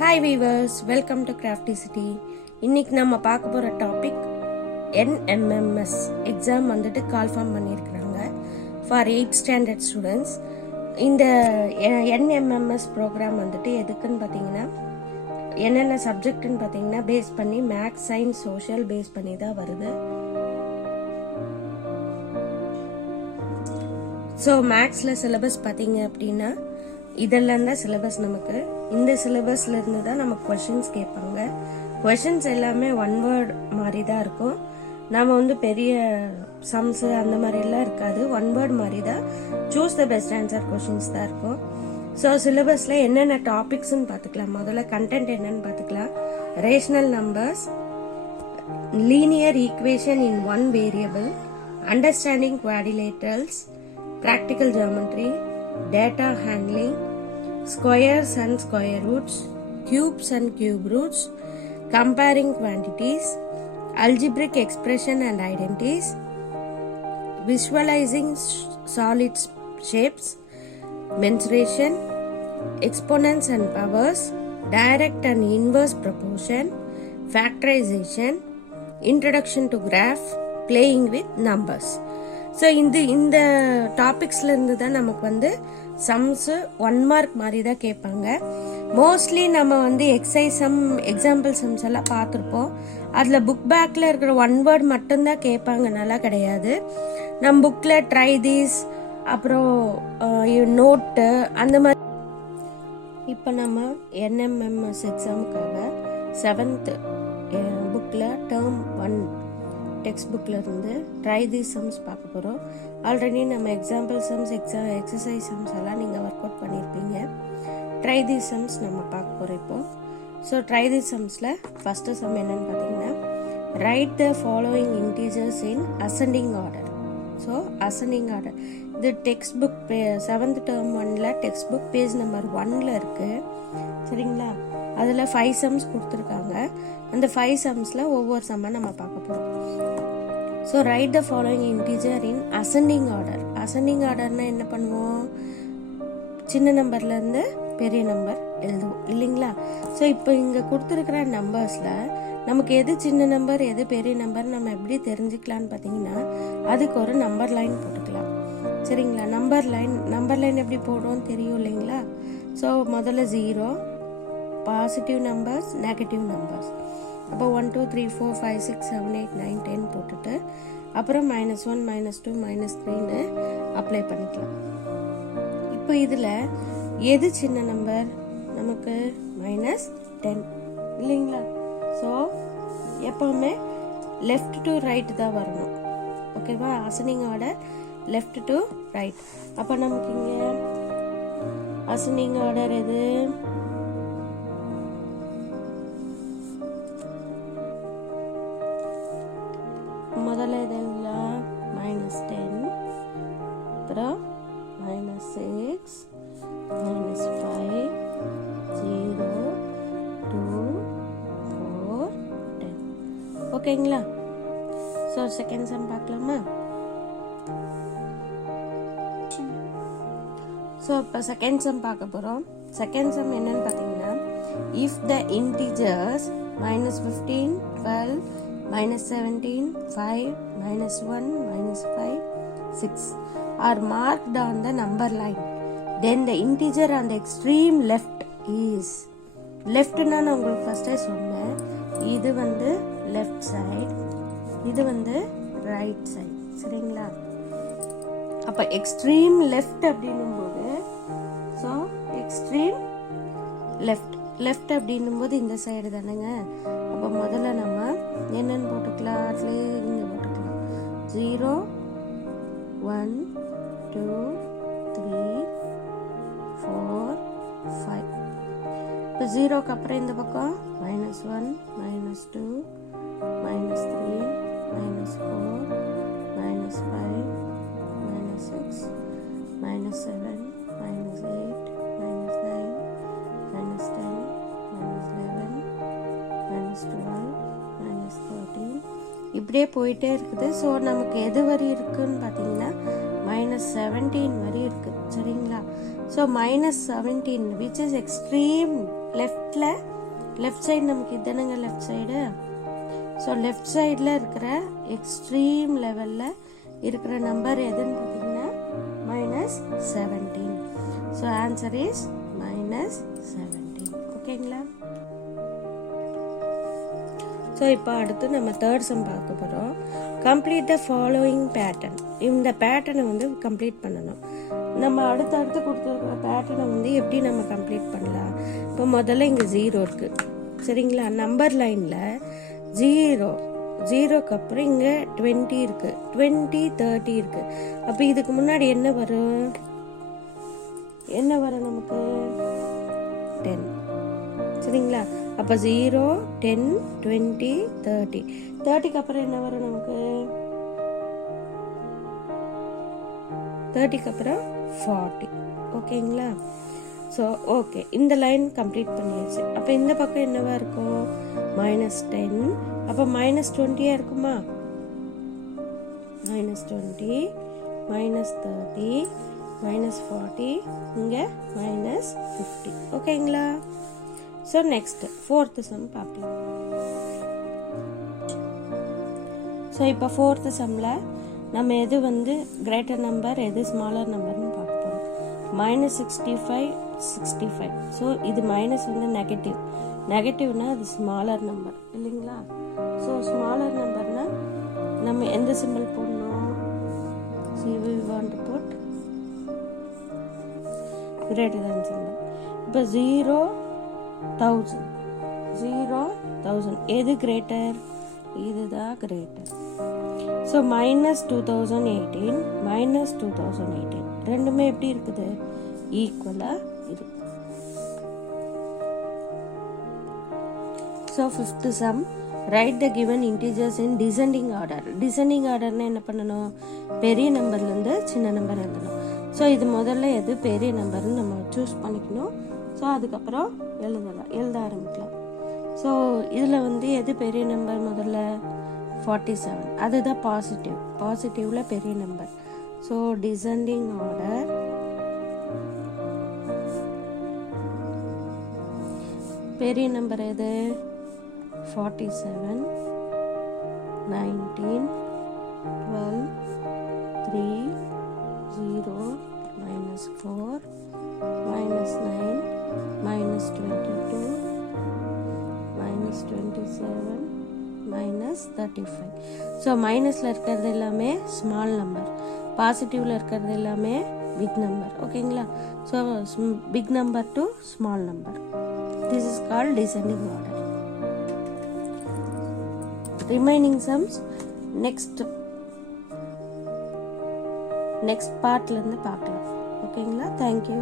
Hi viewers, welcome to crafty city. இன்னைக்கு நம்ம பார்க்க போகிற டாபிக் NMMS எக்ஸாம் வந்துட்டு கால்ஃபார்ம் பண்ணியிருக்கிறாங்க ஃபார் 8th ஸ்டாண்டர்ட் ஸ்டூடெண்ட்ஸ். இந்த NMMS ப்ரோக்ராம் வந்துட்டு எதுக்குன்னு பார்த்தீங்கன்னா, என்னென்ன சப்ஜெக்ட்னு பார்த்தீங்கன்னா பேஸ் பண்ணி மேக்ஸ், சயின்ஸ், சோஷியல் பேஸ் பண்ணி தான் வருது. ஸோ மேக்ஸில் சிலபஸ் பார்த்தீங்க அப்படின்னா இதெல்லாம் தான் சிலபஸ். நமக்கு இந்த சிலபஸ்ல இருந்து தான் நமக்கு கொஷின்ஸ் கேட்பாங்க. கொஷின்ஸ் எல்லாமே ஒன் வேர்ட் மாதிரி தான் இருக்கும். நம்ம வந்து பெரிய சம்ஸ் அந்த மாதிரி எல்லாம் இருக்காது. ஒன் வேர்ட் மாதிரி தான், choose the best answer questions தான் இருக்கும். ஸோ சிலபஸ்ல என்னென்ன டாபிக்ஸ்ன்னு பார்த்துக்கலாம். முதல்ல கண்டென்ட் என்னன்னு பார்த்துக்கலாம். Rational numbers, linear equation in one variable, understanding quadrilaterals, practical geometry, data handling, squares and square roots, cubes and cube roots, comparing quantities, algebraic expression and identities, visualizing solid shapes, mensuration, exponents and powers, direct and inverse proportion, factorization, introduction to graph, playing with numbers. So இந்த டாபிக்ஸ்ல இருந்து தான் நமக்கு வந்து sums 1 mark மாதிரி தான் கேட்பாங்க. Mostly நம்ம வந்து எக்ஸசைஸ் சம், எக்ஸாம்பிள் சம்ஸ் எல்லாம் பார்த்துருப்போம். அதில் புக் பேக்கில் இருக்கிற 1 வேர்ட் மட்டும்தான் கேட்பாங்க, நல்லா கிடையாது. நம்ம புக்கில் ட்ரை தீஸ், அப்புறம் நோட்டு அந்த மாதிரி. இப்போ நம்ம NMMS எக்ஸாமுக்காக 7th புக்கில் டேர்ம் 1 டெக்ஸ்ட் புக்கில் இருந்து ட்ரை தீஸ் சம்ஸ் பார்க்க போகிறோம். ஆல்ரெடி நம்ம எக்ஸாம்பிள் சம்ஸ், எக்ஸசைஸ் சம்ஸ் எல்லாம் நீங்கள் ஒர்க் அவுட் பண்ணியிருப்பீங்க. ட்ரை தீஸ் சம்ஸ் நம்ம பார்க்க போகிறோம் இப்போ. ஸோ ட்ரை தீஸ் சம்ஸில் ஃபஸ்ட்டு சம் என்னன்னு பார்த்தீங்கன்னா, write the following integers in ascending order. So ascending order இது டெக்ஸ்ட் புக் 7th டேர்ம் 1ல் டெக்ஸ்ட் புக் பேஜ் நம்பர் 1ல் இருக்குது. சரிங்களா? அதில் 5 சம்ஸ் கொடுத்துருக்காங்க. அந்த 5 சம்ஸில் ஒவ்வொரு சம்மாக நம்ம பார்க்க போகிறோம். So write the following integer in ascending order. Ascending ஆர்டர்னா என்ன பண்ணுவோம்? சின்ன நம்பர்லேருந்து பெரிய நம்பர் எழுதுவோம் இல்லைங்களா? ஸோ இப்போ இங்கே கொடுத்துருக்கிற நம்பர்ஸில் நமக்கு எது சின்ன நம்பர், எது பெரிய நம்பர் நம்ம எப்படி தெரிஞ்சுக்கலான்னு பார்த்தீங்கன்னா, அதுக்கு ஒரு நம்பர் லைன் போட்டுக்கலாம். சரிங்களா? நம்பர் லைன் எப்படி போடுறோம்னு தெரியும் இல்லைங்களா? ஸோ முதல்ல 0, பாசிட்டிவ் நம்பர்ஸ், நெகட்டிவ் நம்பர்ஸ். அப்போ 1 2 3 4 5 6 7 8 9 10 போட்டுட்டு அப்புறம் -1 -2 -3ன்னு அப்ளை பண்ணிக்கலாம். இப்போ இதில் எது சின்ன நம்பர்? நமக்கு -10 இல்லைங்களா? ஸோ எப்பவுமே லெஃப்ட் டு ரைட் தான் வரணும். ஓகேவா? Ascending order left to right. அப்போ நமக்கு இங்கே அசெண்டிங் ஆர்டர் எது? முதல்ல இதெல்லாம் -10, அப்புறம் -6, -5, 0, 2, 4, 10. ஓகேங்களா? ஸோ செகண்ட் சம் பார்க்கலாமா? ஸோ இப்போ செகண்ட் சம் பார்க்க போகிறோம். செகண்ட் சம் என்னன்னு பார்த்தீங்கன்னா, if the integers -15, 12, -17, 5, -1, -5, 6 are marked on the number line, then the integer on the extreme left is. லெஃப்ட்னா நான் உங்களுக்கு ஃபர்ஸ்டே சொன்னேன், இது வந்து லெஃப்ட் சைடு, இது வந்து ரைட் சைடு. சரிங்களா? அப்போ எக்ஸ்ட்ரீம் லெஃப்ட் அப்படின்னும் போது, ஸோ எக்ஸ்ட்ரீம் லெஃப்ட் அப்படின்னும் போது இந்த சைடு தானேங்க. அப்போ முதல்ல நம்ம என்னன்னு போட்டுக்கலாம்? அதுலேயே இங்கே போட்டுக்கலாம். 0 1 2 3 4 5. இப்போ 0க்கு அப்புறம் இந்த பக்கம் -1 -2 -3 -4 -5 -6 -7 -8 -9 -10 -11 -12 -13 இப்படியே போயிட்டே இருக்குது. ஸோ நமக்கு எது வரி இருக்குன்னு பார்த்தீங்கன்னா -17 வரி இருக்கு. சரிங்களா? So -17 which is extreme left side நமக்கு இதுதானுங்க லெஃப்ட் சைடு. ஸோ லெஃப்ட் சைடில் இருக்கிற எக்ஸ்ட்ரீம் லெவலில் இருக்கிற நம்பர் எதுன்னு பார்த்தீங்கன்னா -17. So answer is -17. ஓகேங்களா? ஸோ இப்போ அடுத்து நம்ம தேர்ட் சம் பார்க்க போகிறோம். Complete the following pattern. இந்த பேட்டர்னை வந்து கம்ப்ளீட் பண்ணணும். நம்ம அடுத்தடுத்து கொடுத்துருக்கிற பேட்டர்னை வந்து எப்படி நம்ம கம்ப்ளீட் பண்ணலாம்? இப்போ முதல்ல இங்கே 0 இருக்கு, சரிங்களா? நம்பர் லைனில் 0க்கு அப்புறம் இங்கே 20 இருக்கு, 20, 30 இருக்கு. அப்போ இதுக்கு முன்னாடி என்ன வரும் நமக்கு? 10, சரிங்களா? அப்போ 0, 10, 20, 30. 30க்கு அப்புறம் என்ன வரும் நமக்கு? 30க்கு அப்புறம் 40. ஓகேங்களா? ஸோ ஓகே, இந்த லைன் கம்ப்ளீட் பண்ணியாச்சு. அப்போ இந்த பக்கம் என்னவா இருக்கும்? -10. அப்போ -20 இருக்குமா? -20, -30, -40, இங்கே -50. ஓகேங்களா? ஸோ நெக்ஸ்ட் ஃபோர்த்து சம் பார்க்கலாம். ஸோ இப்போ ஃபோர்த்து சம்மில் நம்ம எது வந்து கிரேட்டர் நம்பர், எது ஸ்மாலர் நம்பர்னு பார்க்க போகிறோம். -65, 65. ஸோ இது மைனஸ் வந்து நெகட்டிவ்னா அது ஸ்மாலர் நம்பர் இல்லைங்களா? ஸோ ஸ்மாலர் நம்பர்னா நம்ம எந்த சிம்பிள் போடணும்? See we want to put greater than symbol. இப்போ 0,000 எது கிரேட்டர்? இதுதான் கிரேட்டர். ஸோ -2018, -2018 ரெண்டுமே எப்படி இருக்குது? ஈக்குவலாக இருக்கு. So fifth sum, write the given integers in descending order. Descending ஆர்டர்னா என்ன பண்ணணும்? பெரிய நம்பர்லேருந்து சின்ன நம்பர் எழுதணும். ஸோ இது முதல்ல எது பெரிய நம்பர்னு நம்ம சூஸ் பண்ணிக்கணும். ஸோ அதுக்கப்புறம் எழுத ஆரம்பிக்கலாம். ஸோ இதில் வந்து எது பெரிய நம்பர்? முதல்ல 47, அதுதான் பாசிட்டிவ்ல பெரிய நம்பர். ஸோ டிசெண்டிங் ஆர்டர் பெரிய நம்பர் எது? 47, 19, 12, 3, 0, -4, -9, -22, -27, -35. ஸோ மைனஸில் இருக்கிறது எல்லாமே ஸ்மால் நம்பர், பாசிட்டிவில் இருக்கிறது எல்லாமே பிக் நம்பர். ஓகேங்களா? So big number to small number. This is called descending order. Remaining sums next பார்ட்ல இருந்து பார்க்கலாம். ஓகேங்களா? தேங்க்யூ.